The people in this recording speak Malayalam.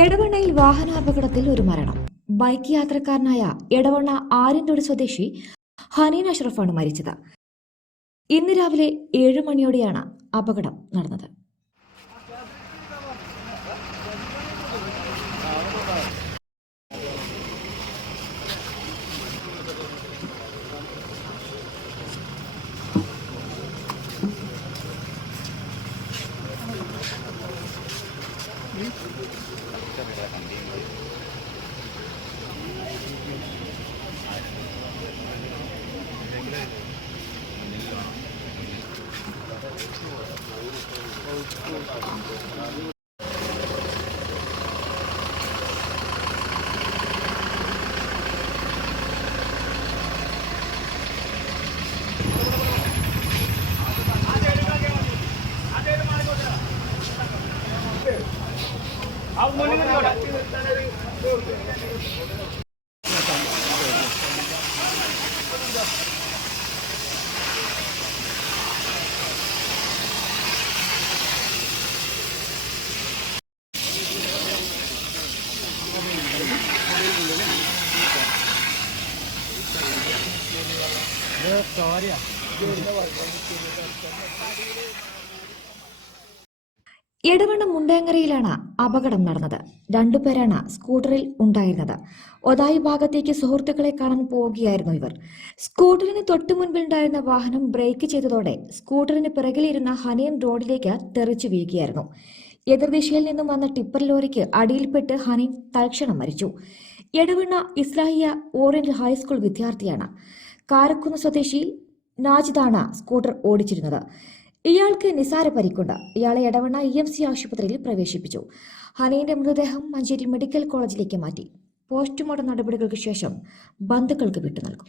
എടവണ്ണയിൽ വാഹനാപകടത്തിൽ ഒരു മരണം. ബൈക്ക് യാത്രക്കാരനായ എടവണ്ണ ആര്യന്തൊടി സ്വദേശി ഹനീൻ അഷ്റഫാണ് മരിച്ചത്. ഇന്ന് രാവിലെ 7 മണിയോടെയാണ് അപകടം നടന്നത്. എടവണ്ണ മുണ്ടേങ്ങരയിലാണ് അപകടം നടന്നത്. 2 പേരാണ് സ്കൂട്ടറിൽ ഉണ്ടായിരുന്നത്. ഒതായി ഭാഗത്തേക്ക് സുഹൃത്തുക്കളെ കാണാൻ പോവുകയായിരുന്നു ഇവർ. സ്കൂട്ടറിന് തൊട്ടു മുൻപിലുണ്ടായിരുന്ന വാഹനം ബ്രേക്ക് ചെയ്തതോടെ സ്കൂട്ടറിന് പിറകിലിരുന്ന ഹനീൻ റോഡിലേക്ക് തെറിച്ചു വീഴുകയായിരുന്നു. എതിർദിശയിൽ നിന്നും വന്ന ടിപ്പർ ലോറിക്ക് അടിയിൽപ്പെട്ട് ഹനീൻ തൽക്ഷണം മരിച്ചു. എടവണ്ണ ഇസ്ലാഹിയ ഓറിയന്റൽ ഹൈസ്കൂൾ വിദ്യാർത്ഥിയാണ്. കാരക്കുന്ന് സ്വദേശി നാജിദാണ് സ്കൂട്ടർ ഓടിച്ചിരുന്നത്. ഇയാൾക്ക് നിസാര പരിക്കുണ്ട്. ഇയാളെ എടവണ്ണ EMC ആശുപത്രിയിൽ പ്രവേശിപ്പിച്ചു. ഹനീന്റെ മൃതദേഹം മഞ്ചേരി മെഡിക്കൽ കോളേജിലേക്ക് മാറ്റി. പോസ്റ്റ്മോർട്ടം നടപടികൾക്ക് ശേഷം ബന്ധുക്കൾക്ക് വിട്ടു നൽകും.